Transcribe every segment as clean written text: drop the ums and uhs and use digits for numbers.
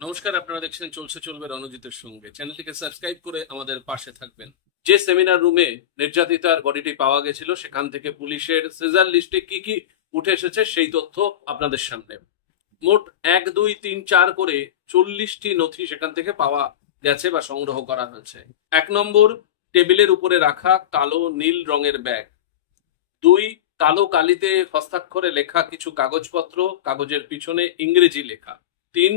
নমস্কার, আপনারা দেখছেন চলছে চলবে রণজিতের সঙ্গে। চ্যানেলটিকে সাবস্ক্রাইব করে আমাদের পাশে থাকবেন। যে সেমিনার রুমে নির্যাতিতার বডিটি পাওয়া গেছিল সেখান থেকে পুলিশের সিজার লিস্টে কি কি উঠে এসেছে সেই তথ্য আপনাদের সামনে। মোট 1, 2, 3, 4 করে 40টি নথি সেখান থেকে পাওয়া গেছে বা সংগ্রহ করা হয়েছে। 1 নম্বর, টেবিলের উপরে রাখা কালো নীল রঙের ব্যাগ। 2, কালো কালিতে হস্তাক্ষরে লেখা কিছু কাগজপত্র, কাগজের পিছনে ইংরেজি লেখা। 3,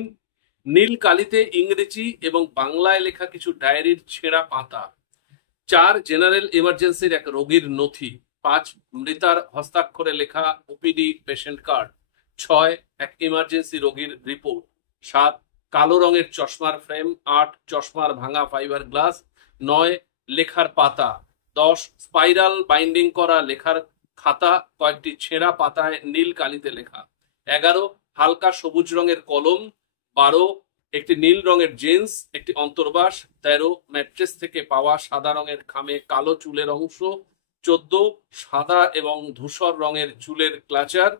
নীল কালিতে ইংরেজি এবং বাংলায় লেখা কিছু ডায়েরির ছেঁড়া পাতা। 4, জেনারেল এমার্জেন্সির এক রোগীর নথি। 5, মৃতার হস্তাক্ষরে লেখা ওপিডি পেশেন্ট কার্ড। 6, এক ইমার্জেন্সি রোগীর রিপোর্ট। 7, কালো রঙের চশমার ফ্রেম। 8, চশমার ভাঙা ফাইবার গ্লাস। 9, লেখার পাতা। 10, স্পাইরাল বাইন্ডিং করা লেখার খাতা, কয়েকটি ছেঁড়া পাতায় নীল কালিতে লেখা। 11, হালকা সবুজ রঙের কলম। 12, একটি নীল রঙের জিন্স, একটি অন্তর্বাস। 13, ম্যাট্রেস থেকে পাওয়া সাদা রঙের খামে কালো চুলের অংশ। 14, সাদা এবং ধূসর রঙের চুলের ক্লাচার।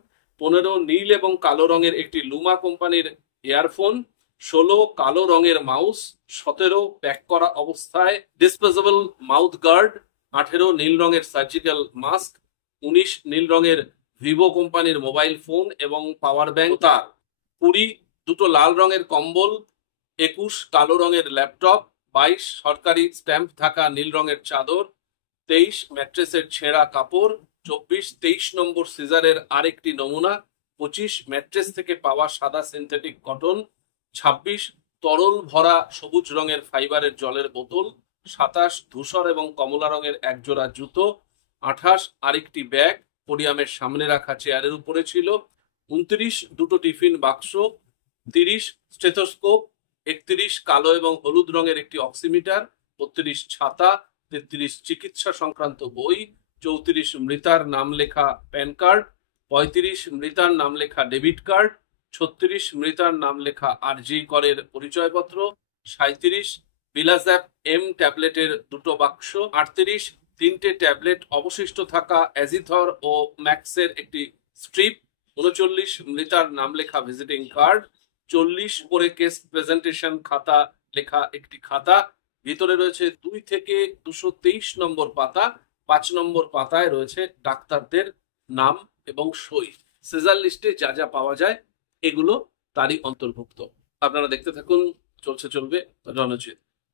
15, নীল এবং কালো রঙের একটি লুমা কোম্পানির ইয়ারফোন। 16, কালো রঙের মাউস। 17, প্যাক করা অবস্থায় ডিসপোজেবল মাউথ গার্ড। 18, নীল রঙের সার্জিক্যাল মাস্ক। 19, নীল রঙের ভিভো কোম্পানির মোবাইল ফোন এবং পাওয়ার ব্যাংক তার। 20, দুটো লাল রঙের কম্বল। 21, কালো রঙের ল্যাপটপ। 22, সরকারি স্ট্যাম্প থাকা নীল রঙের চাদর। 23, ম্যাট্রেসের ছেঁড়া কাপড়। 24, 23 নম্বর সিজারের আরেকটি নমুনা। 25, ম্যাট্রেস থেকে পাওয়া সাদা সিনথেটিক কটন। 26, তরল ভরা সবুজ রঙের ফাইবারের জলের বোতল। 27, ধূসর এবং কমলা রঙের একজোড়া জুতো। 28, আরেকটি ব্যাগ পোডিয়ামের সামনে রাখা চেয়ারের উপরে ছিল। 29, দুটো টিফিন বাক্স। 30, স্টেথোস্কোপ। 31, কালো এবং হলুদ রঙের একটি অক্সিমিটার। 32, ছাতা। 33, চিকিৎসা সংক্রান্ত বই। 34, মৃতার নাম লেখা প্যান কার্ড। 35, মৃতার নাম লেখা ডেবিট কার্ড। 36, মৃতার নাম লেখা আরজি করের পরিচয়পত্র। 37, বিলাজ্যাপ এম ট্যাবলেটের দুটো বাক্স। 38, 3টে ট্যাবলেট অবশিষ্ট থাকা অ্যাজিথর ও ম্যাক্সের একটি স্ট্রিপ। 39, মৃতার নাম লেখা ভিজিটিং কার্ড। 40, পরে কেস প্রেজেন্টেশন খাতা লেখা একটি খাতা। ভিতরে রয়েছে 2 থেকে 223 নম্বর পাতা। 5 নম্বর পাতায় রয়েছে ডাক্তারদের নাম এবং সই। সিজার লিস্টে যা যা পাওয়া যায় এগুলো তারই অন্তর্ভুক্ত। আপনারা দেখতে থাকুন চলছে চলবে রণজিৎ।